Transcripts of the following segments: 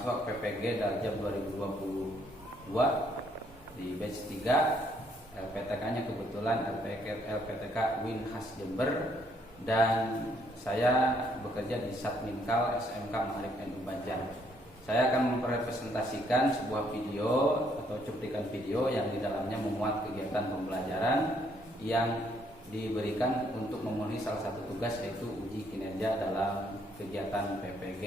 mahasiswa PPG Darjab 2022 di batch 3. LPTK-nya kebetulan LPTK Win Khas Jember, dan saya bekerja di Satminkal SMK Ma'arif NU Banjar. Saya akan merepresentasikan sebuah video atau cuplikan video yang di dalamnya memuat kegiatan pembelajaran yang diberikan untuk memenuhi salah satu tugas, yaitu uji kinerja dalam kegiatan PPG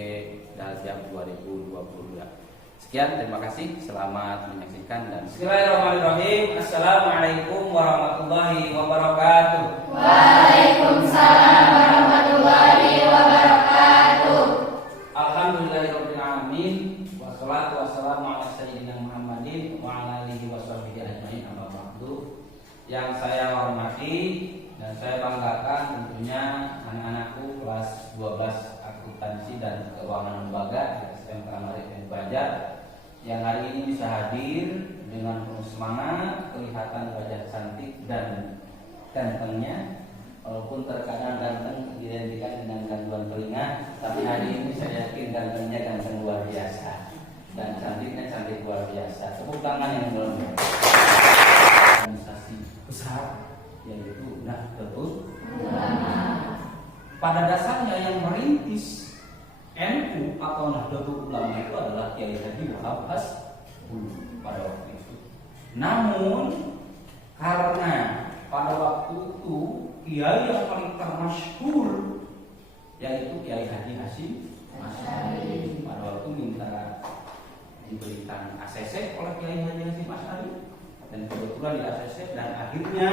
Darjab 2022. Sekian, terima kasih, selamat menyaksikan dan Bismillahirrahmanirrahim. Assalamualaikum warahmatullahi wabarakatuh. Waalaikumsalam warahmatullahi wabarakatuh. Alhamdulillahirabbil alamin, wassalatu wassalamu ala sayyidina Muhammadin wa ala alihi washabbihi ajmain, amma ba'du. Yang saya hormati dan saya banggakan tentunya anak-anakku kelas 12 akuntansi dan keuangan lembaga SMK Ma'arif NU Banjar yang hari ini bisa hadir dengan penuh semangat, kelihatan wajah cantik dan gantengnya. Walaupun terkadang ganteng identikan dengan gangguan telinga, tapi hari ini saya yakin gantengnya ganteng luar biasa dan cantiknya cantik luar biasa. Tepuk tangan yang belum. Organisasi besar yaitu Nahdlatul Ulama. Pada dasarnya yang merintis NU atau Nahdlatul Ulama itu adalah Kiai Haji Wahab Hasbuloh pada waktu itu. Namun karena pada waktu itu kiai yang paling termasyhur yaitu Kiai Haji Hasyim Asy'ari pada waktu minta diberikan ACC oleh Kiai Haji Hasyim Asy'ari, dan kebetulan di ACC, dan akhirnya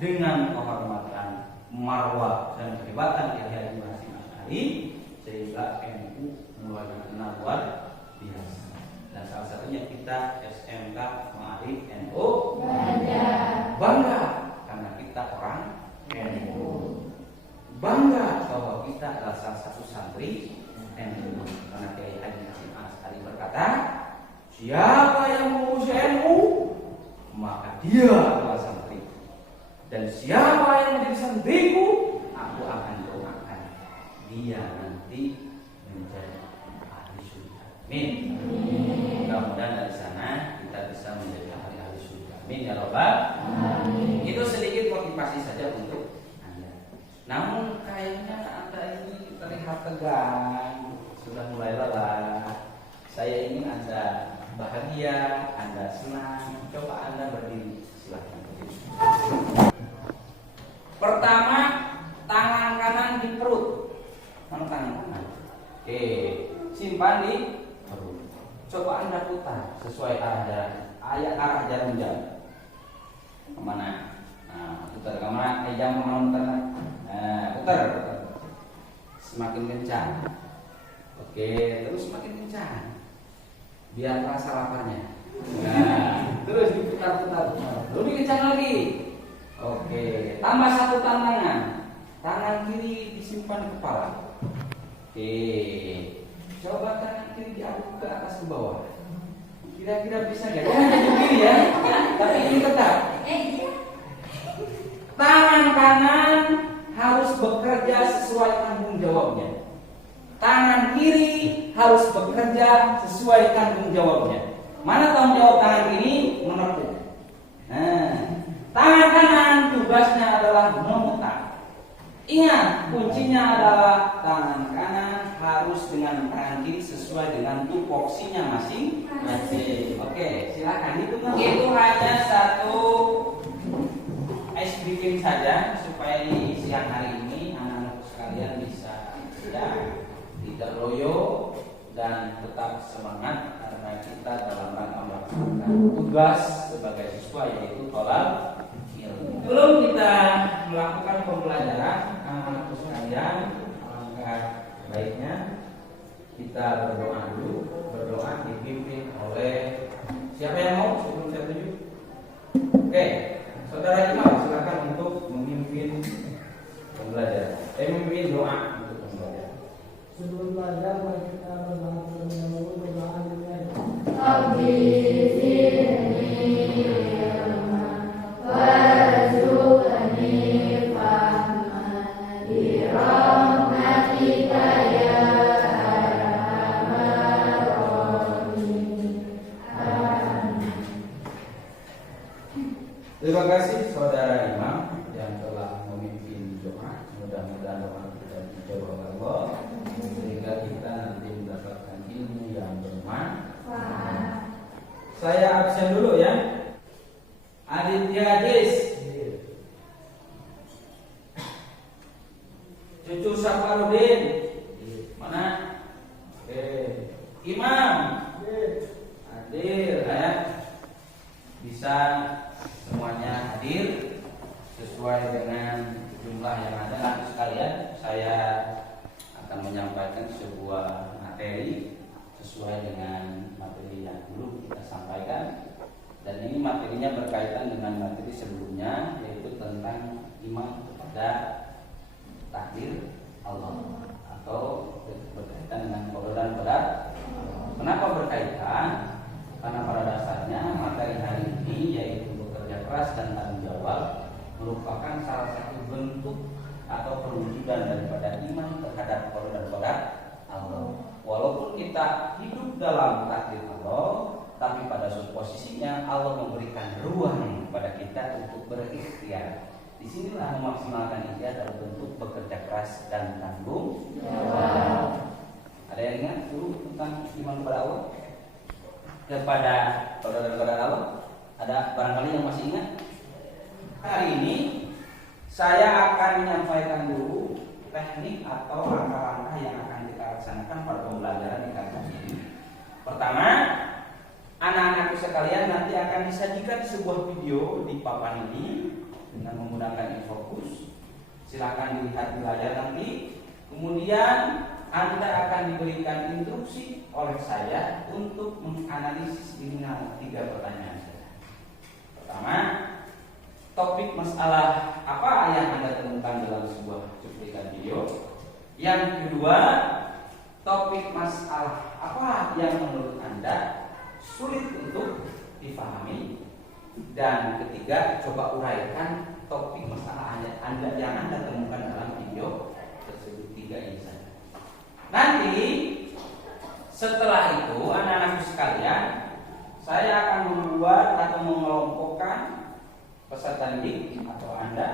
dengan kehormatan, marwah dan kehebatan Kiai Haji Hasyim Asy'ari sehingga NU mulai dikenal luar biasa. Dan salah satunya kita SMK Ma'arif NU Banjar. Bangga karena kita orang NU. Bangga bahwa kita adalah salah satu santri NU. Karena Kiai Haji Hasyim Asy'ari berkata, siapa yang mengurus NU maka dia adalah santri, dan siapa yang menjadi santriku aku akan doakan dia nanti menjadi ahli surga. Amin. Mudah-mudahan dari sana kita bisa menjadi ahli surga. Amin ya Rabbal alamin. Itu sedikit motivasi saja untuk Anda. Namun kayaknya Anda ini terlihat tegang, sudah mulai lelah. Saya ingin Anda bahagia, Anda senang. Coba Anda berdiri, silahkan berdiri. Pertama, tangan kanan di perut. Mana tangan kanan? Oke, simpan di perut. Coba Anda putar sesuai arah jarum jam. Kemana? Nah, putar kemana? Jam kemana? Nah, putar. Semakin kencang. Oke, terus semakin kencang. Biar terasa laparnya. Nah, terus diputar-putar. Lebih kencang lagi. Oke, tambah satu tangan. Tangan kiri disimpan di kepala. Oke, coba tangan kiri diaduk ke atas ke bawah. Kira-kira bisa nggak? Jangan jadi kiri ya, tapi ini tetap. Tangan kanan harus bekerja sesuai tanggung jawabnya. Tangan kiri harus bekerja sesuai tanggung jawabnya. Mana tanggung jawab tangan kiri? Menepuk. Nah, tangan kanan tugasnya adalah memutar. Ingat, kuncinya adalah tangan kanan harus dengan tangan kiri sesuai dengan tupoksinya masing-masing. Oke, silakan itu hanya satu ice breaking saja supaya di siang hari ini anak-anak sekalian bisa tidak loyo dan tetap semangat, karena kita dalam rangka melaksanakan tugas sebagai siswa yaitu tolak ilmu. Belum kita melakukan pembelajaran, anak-anak sekalian, alangkah baiknya kita berdoa dulu. Berdoa dipimpin oleh siapa yang mau sebelum saya tunjuk? Oke, saudara imam silakan untuk memimpin pembelajaran. Memimpin doa untuk pembelajaran. Sebelum belajar mari kita berdoa terlebih dahulu. Berdoa dimulai. Birahmatika ya arhamar Terima kasih saudara imam yang telah memimpin doa. Mudah-mudahan doa kita dijawab Allah sehingga kita nanti mendapatkan ilmu yang bermanfaat. Saya absen dulu ya. Aditya Des, Cucu Safarudin, mana? Imam hadir ya. Bisa semuanya hadir sesuai dengan jumlah yang ada. Nanti sekalian saya akan menyampaikan sebuah materi sesuai dengan materi yang dulu kita sampaikan, dan ini materinya berkaitan dengan materi sebelumnya, yaitu tentang iman kepada takdir Allah atau berkaitan dengan qada dan qadar. Kenapa berkaitan? Karena pada dasarnya materi hari ini yaitu bekerja keras dan tanggung jawab merupakan salah satu bentuk atau perwujudan daripada iman terhadap qada dan qadar Allah. Walaupun kita hidup dalam takdir Allah, tapi pada suatu posisinya Allah memberikan ruang kepada kita untuk berikhtiar. Disinilah memaksimalkan ikhtiar dalam bentuk bekerja keras dan tanggung jawab. Ada yang ingat dulu tentang iman kepada Allah? Kepada qada dan qadar Allah? Ada barangkali yang masih ingat? Hari ini saya akan menyampaikan dulu teknik atau langkah-langkah yang akan kita laksanakan pada pembelajaran di kampus ini. Pertama, anak-anakku sekalian nanti akan disajikan sebuah video di papan ini dengan menggunakan infocus. Silakan dilihat belajar nanti. Kemudian Anda akan diberikan instruksi oleh saya untuk menganalisis minimal 3 pertanyaan saja. Pertama, topik masalah apa yang Anda temukan dalam sebuah cuplikan video. Yang kedua, topik masalah apa yang menurut Anda sulit untuk dipahami. Dan ketiga, coba uraikan topik masalah Anda yang Anda temukan dalam video tersebut. 3 ini saja. Nanti setelah itu anak-anakku sekalian, saya akan membuat atau mengelompokkan peserta didik atau Anda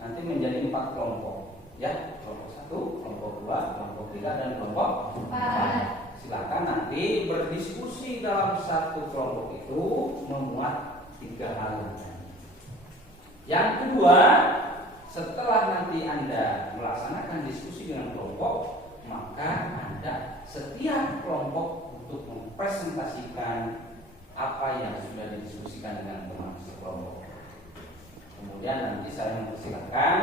nanti menjadi 4 kelompok, ya, kelompok 1, kelompok 2, kelompok 3, dan kelompok 4. Silakan nanti berdiskusi dalam satu kelompok itu memuat 3 hal. Yang kedua, setelah nanti Anda melaksanakan diskusi dengan kelompok, maka Anda setiap kelompok untuk mempresentasikan apa yang sudah didiskusikan dengan teman sekelompok. Kemudian nanti saya mempersilakan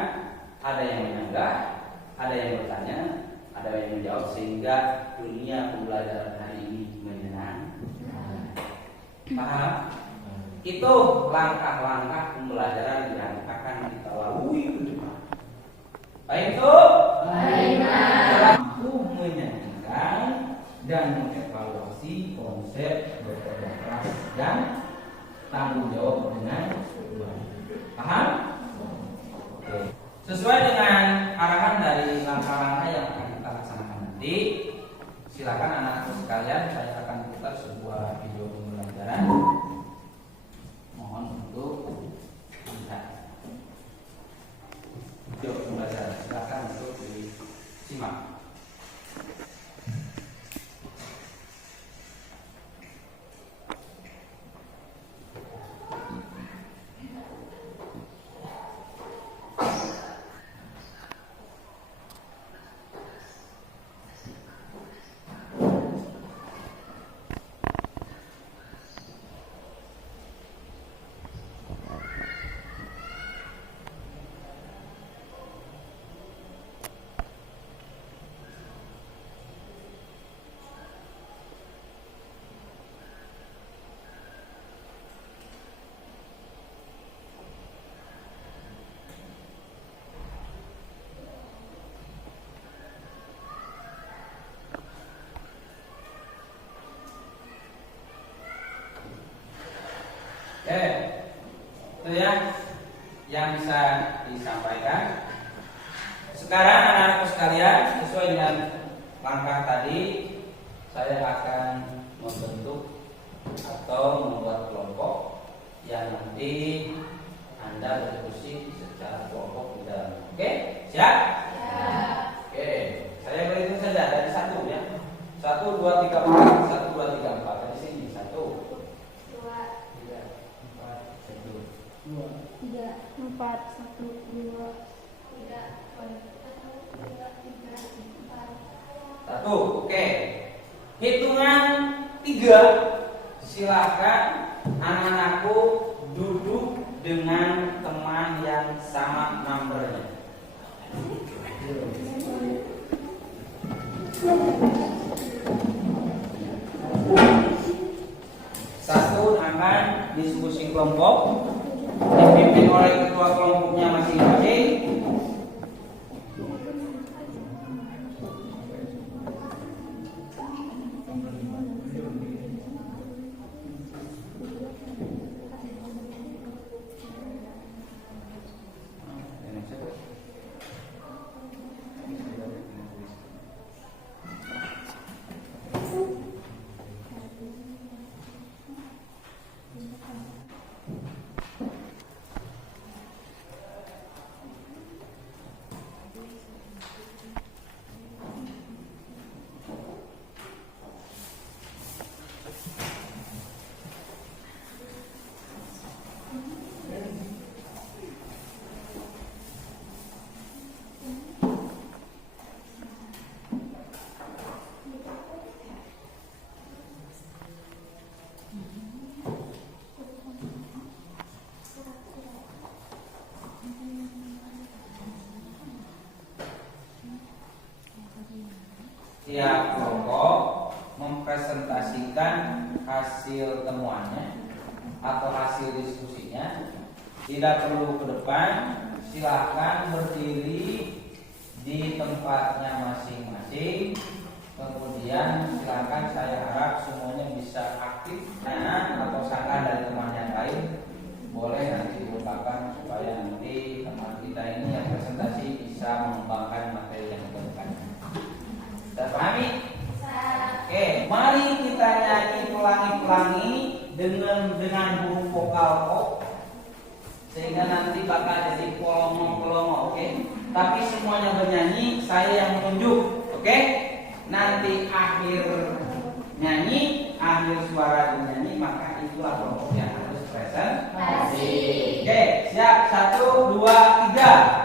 ada yang menyanggah, ada yang bertanya, ada yang menjawab, sehingga dunia pembelajaran hari ini menyenangkan. Paham? Itu langkah-langkah pembelajaran yang akan kita lalui ke depan. Baik itu? Baik. Mampu menyajikan dan mengevaluasi konsep bekerja keras dan tanggung jawab dengan paham? Oke. Sesuai dengan arahan dari langkah-langkah yang akan kita laksanakan nanti, silakan anak-anak sekalian, saya akan putar sebuah video pembelajaran. Mohon untuk lihat video pembelajaran. Silakan untuk disimak. Itu ya yang bisa disampaikan. Sekarang anak-anakku sekalian, sesuai dengan langkah tadi, saya akan membentuk atau membuat kelompok yang nanti Anda berdiskusi secara kelompok di dalam. Oke, siap? Oke, saya berhitung saja dari 1 ya. 1, 2, 3, 4. 1, 2, 3, 4. Dari sini 1, 2, 3, 4, 1, 2. 3, 4, 1, 2, 3, 4. 1. Oke. Hitungan 3. Silakan anak-anakku duduk dengan teman yang sama nomornya. Satu akan diskusi kelompok dipimpin oleh ketua kelompoknya masing-masing. Tiap kelompok mempresentasikan hasil temuannya atau hasil diskusinya. Tidak perlu ke depan, silakan berdiri di tempatnya masing-masing. Kemudian silakan, saya harap semuanya bisa aktif atau saran dari teman yang lain boleh nanti diungkapkan supaya nanti teman kita ini yang presentasi bisa mengembangkan materi yang diperlukan. Sudah pahami? Oke, mari kita nyanyi pelangi-pelangi dengan huruf vokal O, sehingga nanti bakal jadi polongo-polongo. Oke, tapi semuanya bernyanyi, saya yang menunjuk. Oke, nanti akhir nyanyi, akhir suara dinyanyi, maka itulah kelompok yang harus presentasi. Oke, siap? 1, 2, 3.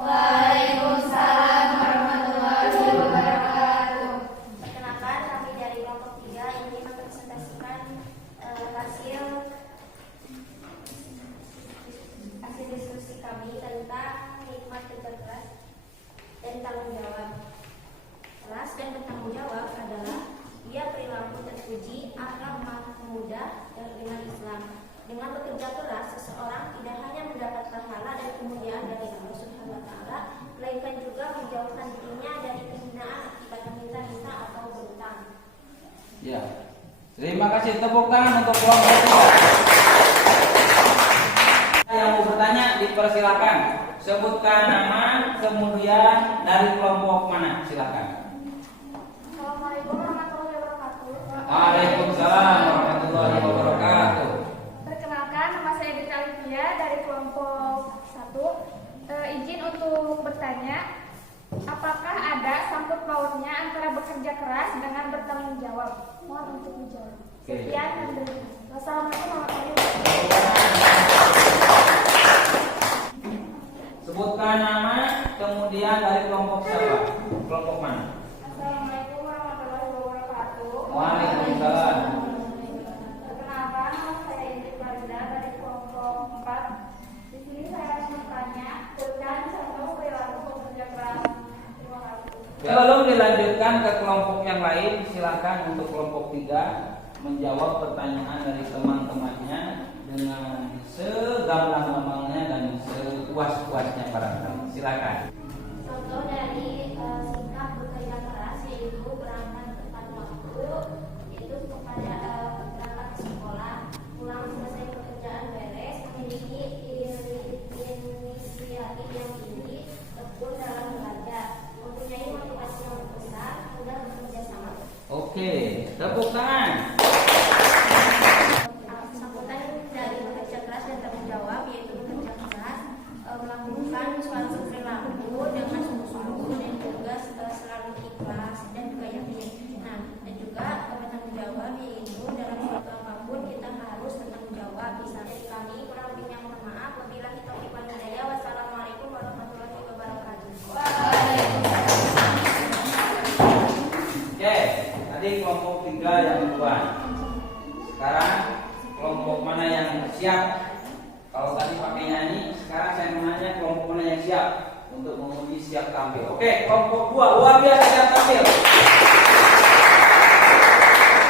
Waalaikumsalam warahmatullahi wabarakatuh. Perkenalkan, kami dari kelompok 3 ingin mempresentasikan hasil diskusi kami tentang nikmat kerja keras dan tanggung jawab. Keras dan bertanggung jawab adalah dia perilaku terpuji, akhlak muda dan dengan Islam. Dengan bekerja keras, seseorang tidak hanya mendapat pahala dan kemuliaan dari Allah Subhanahu wa Ta'ala, melainkan juga menjauhkan dirinya dari kehinaan akibat meminta-minta atau berutang. Ya, terima kasih. Tepuk tangan untuk kelompok 3. Yang mau bertanya dipersilakan. Sebutkan nama, kemudian dari kelompok mana. Silakan. Assalamualaikum warahmatullahi wabarakatuh. Waalaikumsalam warahmatullahi wabarakatuh. Perkenalkan, nama saya Dita Alivia dari kelompok 1. Izin untuk bertanya, apakah ada sangkut pautnya antara bekerja keras dengan bertanggung jawab? Mohon untuk dijawab. Sekian dan terima kasih. Wassalamualaikum warahmatullahi wabarakatuh. Sebutkan nama, kemudian dari kelompok siapa? Kelompok mana? Assalamualaikum warahmatullahi wabarakatuh. Waalaikumsalam. Perkenalkan, nama saya Indri Farida dari kelompok 4. Di sini saya akan bertanya tentang contoh perilaku pekerja keras. Terima kasih. Sebelum dilanjutkan ke kelompok yang lain, silakan untuk kelompok 3 menjawab pertanyaan dari teman-temannya dengan segamblang-gamblangnya dan sepuas-puasnya barangkali. Silakan. Contoh dari sikap bekerja keras yaitu berangkat tepat waktu, yaitu kepada berangkat ke sekolah, pulang selesai pekerjaan beres, memiliki inisiatif yang tinggi, tekun dalam belajar, mempunyai motivasi yang besar, mudah bekerja sama. Oke, tepuk tangan. Sambutan dari bekerja keras dan tanggung jawab yaitu bekerja keras, melakukan suatu perilaku dengan sungguh-sungguh dan juga selalu ikhlas dan juga yakin. Nah, dan juga bertanggung jawab yaitu dalam suatu apapun kita harus bertanggung jawab. Misalnya dari kami, kurang lebihnya mohon maaf. Wabillahi taufiq wal hidayah. Wassalamualaikum warahmatullahi wabarakatuh. Oke, tadi kelompok 3 yang duluan. Sekarang kelompok mana yang siap? Kalau tadi pakai nyanyi, sekarang saya menanya kelompok mana yang siap untuk menguji siap tampil. Oke, kelompok 2 luar biasa siap tampil.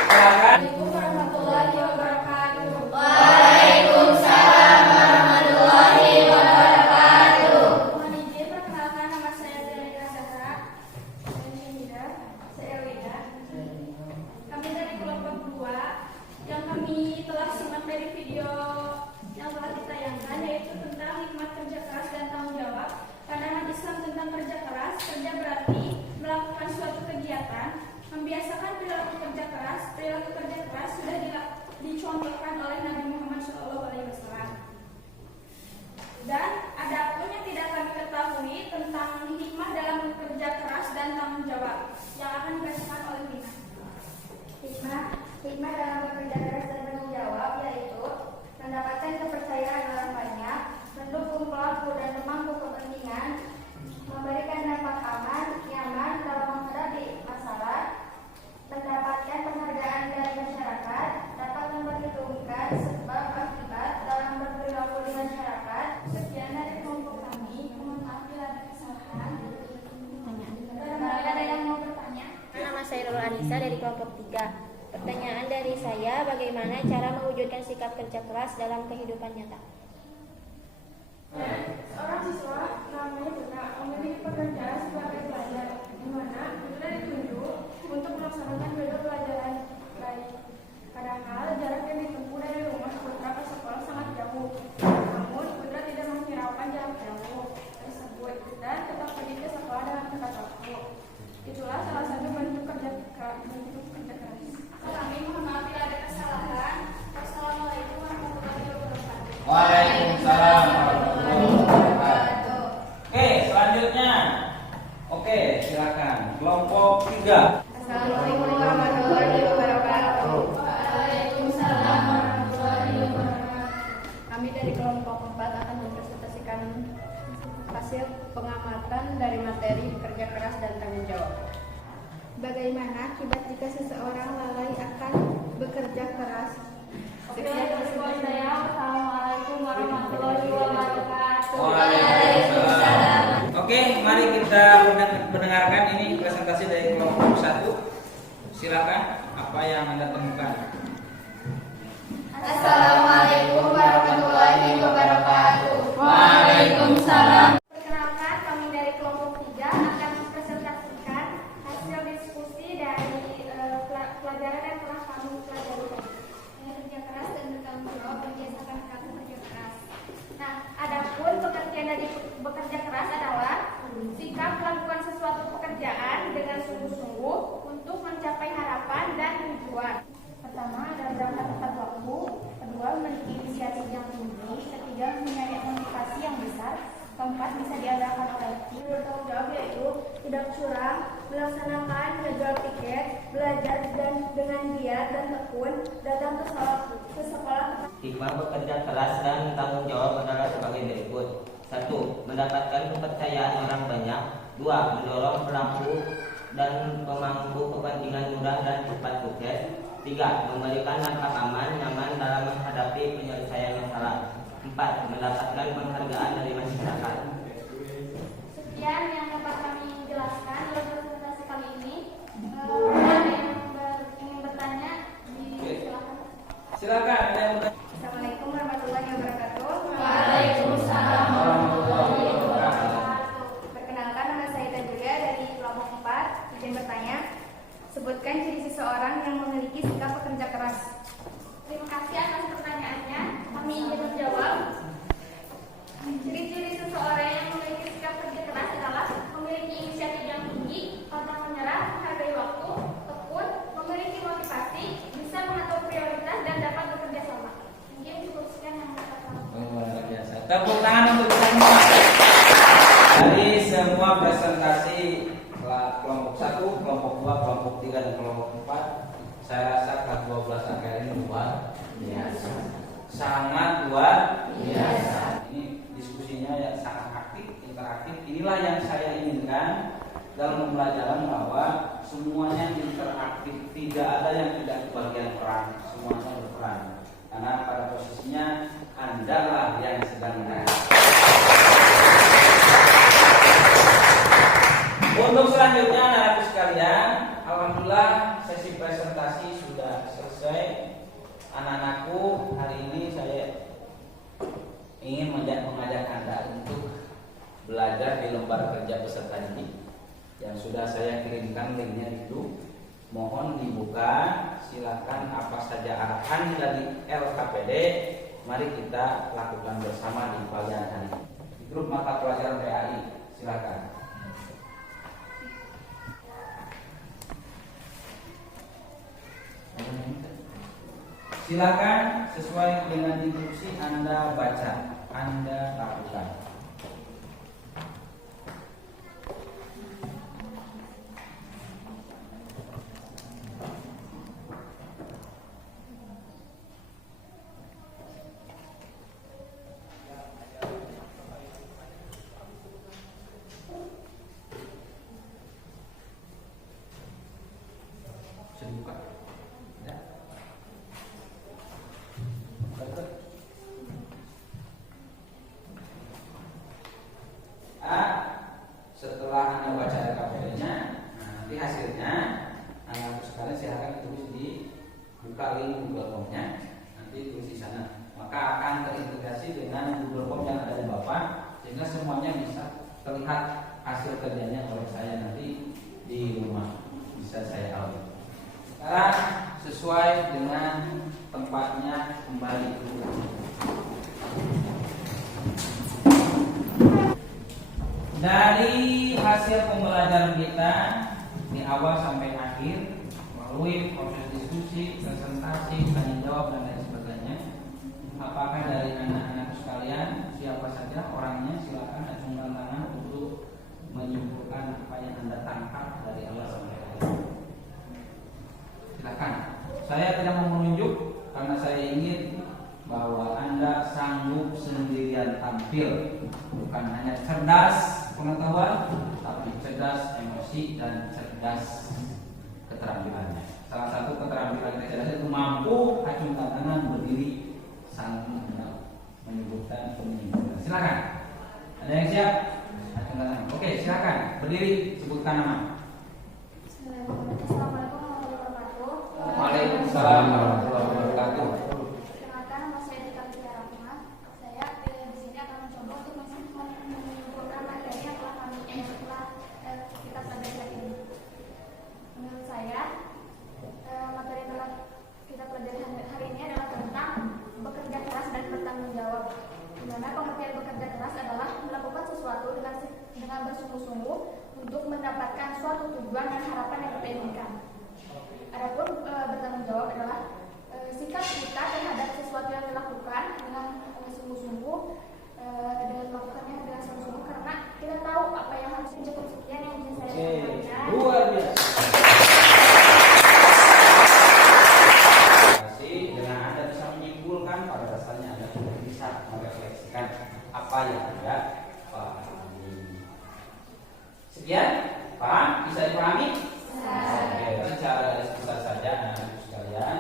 Silakan. Assalamualaikum warahmatullahi wabarakatuh. Waalaikumsalam warahmatullahi wabarakatuh. Mohon izin perkenalkan, nama saya Zelina Zahra dan Hinda Seelwida. Kami dari kelompok 2 yang kami telah simak dari video yang telah ditayangkan yaitu tentang hikmat kerja keras dan tanggung jawab. Pandangan Islam tentang kerja keras. Kerja berarti melakukan suatu kegiatan, membiasakan perilaku kerja keras. Perilaku kerja keras sudah dicontohkan oleh Nabi Muhammad SAW. Dan adapun yang tidak kami ketahui tentang hikmah dalam bekerja keras dan tanggung jawab yang akan dibacakan oleh Mina. Hikmah dalam bekerja keras dan tanggung jawab yaitu mendapatkan kepercayaan orang banyak, mendukung pelaku dan pemangku kepentingan, memberikan dampak aman, nyaman dalam menghadapi masalah, mendapatkan penghargaan dari masyarakat, dapat memperhitungkan sebab akibat dalam berperilaku di masyarakat. Sekian dari kelompok kami. Mohon maaf bila ada kesalahan. Barangkali ada yang mau bertanya? Nama saya Nurul Anissa dari kelompok 3. Pertanyaan dari saya, bagaimana cara mewujudkan sikap kerja keras dalam kehidupan nyata? Seorang siswa namanya Bunda memiliki pekerjaan sebagai pelajar, di mana Bunda ditunjuk untuk melaksanakan jadwal pelajaran baik. Padahal jarak yang ditempuh dari rumah Bunda ke sekolah sangat jauh. Namun Bunda tidak menghiraukan jarak jauh tersebut dan tetap pergi ke sekolah dengan tepat waktu. Itulah salah satu bentuk kerja keras. Kami mohon maaf bila ada kesalahan. Wassalamualaikum warahmatullahi wabarakatuh. Waalaikumsalam warahmatullahi wabarakatuh. Oke, selanjutnya. Oke, silakan. Kelompok 3. Assalamualaikum warahmatullahi wabarakatuh. Waalaikumsalam warahmatullahi wabarakatuh. Kami dari kelompok 4 akan mempresentasikan hasil pengamatan dari materi bekerja keras dan tanggung jawab. Bagaimana akibat jika seseorang lalai akan bekerja keras? Sekian dari saya. Assalamualaikum warahmatullahi wabarakatuh. Waalaikumsalam. Oke, mari kita mendengarkan ini presentasi dari kelompok 1. Silakan, apa yang Anda temukan? Assalamualaikum warahmatullahi wabarakatuh. Waalaikumsalam. Perkenalkan, kami dari kelompok 3 akan mempresentasikan hasil diskusi dari pelajaran yang telah kami pelajari tadi. Kerja keras dan bertanggung jawab, membiasakan perilaku kerja keras. Nah, adapun pengertian dari bekerja keras adalah sikap melakukan sesuatu pekerjaan dengan sungguh-sungguh untuk mencapai harapan dan tujuan. Pertama adalah berangkat tepat waktu, kedua memiliki inisiatif yang tinggi, ketiga mempunyai motivasi yang besar, keempat bisa diandalkan oleh tim. Bertanggung jawab yaitu tidak curang, melaksanakan jadwal tiket, belajar dan dengan giat dan tekun, datang ke sekolah. Hikmah bekerja keras dan tanggung jawab adalah sebagai berikut. 1. Mendapatkan kepercayaan orang banyak. 2. Mendorong pelaku dan pemangku kepentingan mudah dan cepat sukses. 3. Memberikan dampak aman, nyaman dalam menghadapi penyelesaian masalah. 4. Mendapatkan penghargaan dari masyarakat. Sekian yang dapat kami jelaskan dalam presentasi kali ini. Ada yang ingin bertanya di Silakan ada yang bertanya. Assalamualaikum warahmatullahi wabarakatuh. Waalaikumsalam warahmatullahi wabarakatuh. Perkenalkan, nama saya Julia dari kelompok 4. Izin bertanya, sebutkan ciri seseorang yang memiliki sikap pekerja keras. Terima kasih atas pertanyaannya. Kami ingin menjawab. Ciri-ciri seseorang yang memiliki sikap kerja keras adalah memiliki inisiatif yang tinggi, pantang menyerah, menghargai waktu, tekun, memiliki motivasi, bisa mengatur prioritas dan dapat bekerja sama. Mungkin cukup sekian yang saya sampaikan. Luar biasa. Tepuk tangan untuk semua. Dari semua presentasi kelompok 1, kelompok 2, kelompok 3 dan kelompok 4, saya rasa kelas 12 angka ini luar biasa. Sangat luar biasa. Ini diskusinya ya sangat aktif, interaktif. Inilah yang saya inginkan dalam pembelajaran, bahwa semuanya interaktif, tidak ada yang tidak kebagian peran, semuanya berperan. Karena pada posisinya Anda lah yang sedang menang. Untuk selanjutnya anak-anak sekalian, alhamdulillah sesi presentasi sudah selesai. Anak-anakku, hari ini saya ingin mengajak Anda untuk belajar di lembar kerja peserta didik yang sudah saya kirimkan linknya itu. Mohon dibuka, silakan apa saja arahan dari LKPD, mari kita lakukan bersama di pagi hari ini. Di grup mata pelajaran PAI, silakan. Silakan sesuai dengan instruksi Anda baca, Anda lakukan. Sudah buka? Ya. Setelah Anda baca LKPD-nya, nanti hasilnya anak sekalian silakan tulis di buka link Google Form-nya, nanti tulis di sana. Maka akan terintegrasi dengan Google Form yang ada di Bapak, sehingga semuanya bisa terlihat hasil kerjanya oleh saya nanti di rumah, bisa saya audit. Sekarang sesuai dengan tempatnya kembali dulu. Dari hasil pembelajaran kita di awal sampai akhir melalui proses diskusi, presentasi, tanya jawab dan lain sebagainya, apakah dari anak-anak sekalian siapa saja orangnya silakan acungkan tangan untuk menyimpulkan apa yang Anda tangkap dari awal sampai akhir. Silakan. Saya tidak mau menunjuk karena saya ingin bahwa Anda sanggup sendirian tampil, bukan hanya cerdas pengetahuan, tapi cerdas emosi dan cerdas keterampilannya. Salah satu keterampilan kecerdasan itu mampu acungkan tangan, berdiri, sanggup menyebutkan penyimpulkan. Silakan. Ada yang siap? Acungkan tangan. Oke, silakan berdiri, sebutkan nama. Assalamualaikum warahmatullahi wabarakatuh. Waalaikumsalam warahmatullahi wabarakatuh. Perkenalkan, nama saya Tika Rahma. Saya di sini akan mencoba untuk menyimpulkan materi yang telah kita pelajari hari ini. Menurut saya, materi yang telah kita pelajari hari ini adalah tentang bekerja keras dan bertanggung jawab. Di mana pengertian bekerja keras adalah melakukan sesuatu dengan bersungguh-sungguh untuk mendapatkan suatu tujuan dan harapan yang kita inginkan. Adapun bertanggung jawab adalah sikap kita terhadap sesuatu yang dilakukan dengan sungguh-sungguh, dengan melakukannya dengan sungguh-sungguh karena kita tahu apa yang harus cukup. Sekian yang bisa saya sampaikan. Luar biasa. Dengan Anda bisa menyimpulkan, pada dasarnya Anda sudah bisa merefleksikan apa yang Anda pahami. Sekian, paham? Bisa dipahami? Oke, secara garis besar saja anak-anak sekalian,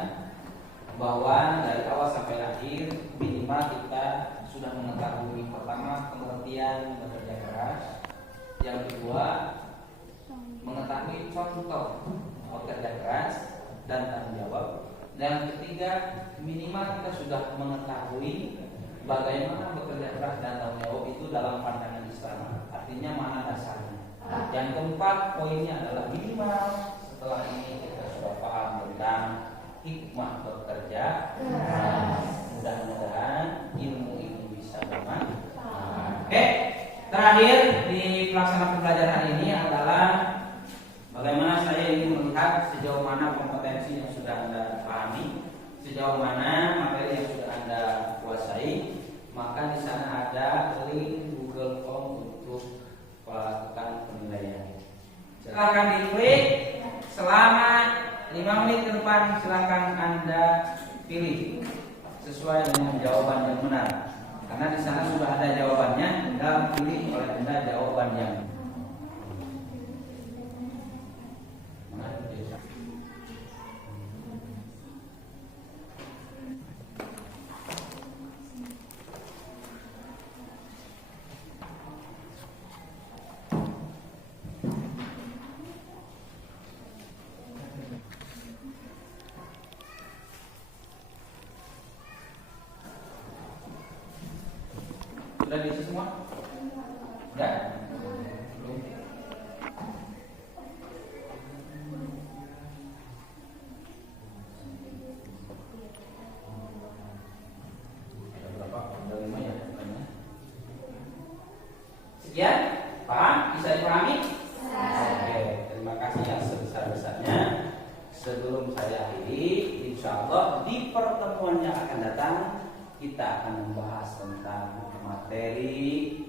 bahwa dari awal sampai akhir minimal kita sudah mengetahui pertama pengertian bekerja keras, yang kedua mengetahui contoh bekerja keras dan tanggung jawab, Dan ketiga, minimal kita sudah mengetahui bagaimana bekerja keras dan tanggung jawab itu dalam pandangan Islam. Artinya mana dasarnya. Yang keempat, poinnya adalah minimal setelah ini kita sudah paham tentang hikmah bekerja. Mudah-mudahan ilmu ini bisa bermanfaat. Oke, terakhir di pelaksanaan pembelajaran ini adalah bagaimana saya ingin melihat sejauh mana kompetensi yang sudah Anda pahami, sejauh mana materi yang sudah Anda kuasai. Maka di sana ada link Google Form untuk melakukan penilaian. Silakan diklik. Selama 5 menit ke depan silakan Anda pilih sesuai dengan jawaban yang benar. Karena di sana sudah ada jawabannya, tinggal pilih oleh Anda jawaban yang sudah diisi semua? Sudah? Belum? Ada berapa? Ada 5 ya? Sekian? Paham? Bisa dipahami? Oke, terima kasih yang sebesar-besarnya. Sebelum saya akhiri, insya Allah di pertemuan yang akan datang kita akan membahas tentang materi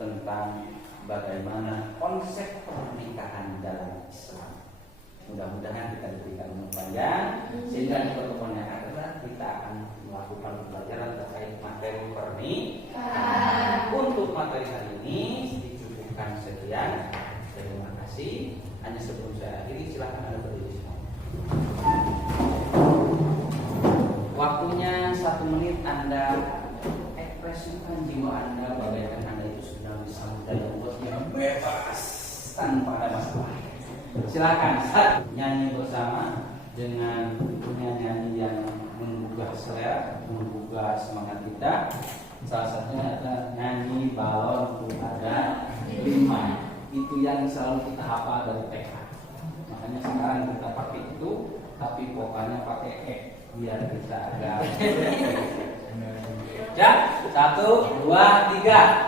tentang bagaimana konsep pernikahan dalam Islam. Mudah-mudahan kita diberikan umur panjang sehingga di pertemuan yang akan datang kita akan melakukan pembelajaran terkait materi pernikahan. Untuk materi hari ini dicukupkan sekian. Terima kasih. Hanya sebelum saya akhiri, silakan Anda berdiri semua. Waktunya 1 menit Anda ekspresikan jiwa Anda bagaikan Anda itu sudah bisa menjadi Allah yang bebas tanpa ada masalah. Silakan nyanyi bersama dengan nyanyi yang menggugah selera, menggugah semangat kita. Salah satunya adalah nyanyi balon ada 5. Itu yang selalu kita hafal dari TK. Makanya sekarang kita pakai itu, tapi vokalnya pakai biar kita agak. Ya, 1, 2, 3.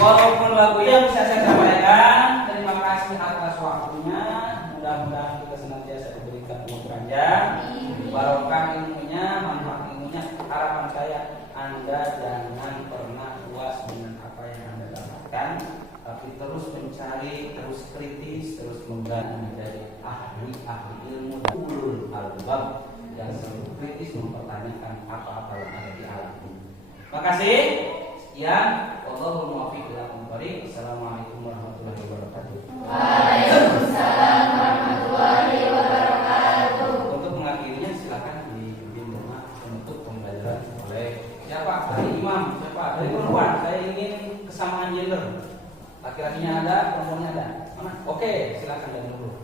Walaupun lagunya bisa saya sampaikan, terima kasih atas waktunya. Mudah-mudahan kita senantiasa diberikan umur panjang, barokah ilmunya, manfaat ilmunya. Harapan saya Anda jangan pernah puas dengan apa yang Anda dapatkan, tapi terus mencari, terus kritis, terus menggali menjadi ahli-ahli ilmu dan ulul albab yang selalu kritis mempertanyakan apa-apa yang ada di alam ini. Makasih. Sekian. Wallahul muwaffiq ila aqwamit thoriq. Assalamualaikum warahmatullahi wabarakatuh. Waalaikumsalam warahmatullahi wabarakatuh. Untuk mengakhirinya silakan dipimpin doa penutup pembelajaran oleh siapa? Dari imam, siapa? Dari perempuan. Saya ingin kesamaan gender. Laki-lakinya ada, perempuannya ada. Mana? Oke, silakan dari dulu.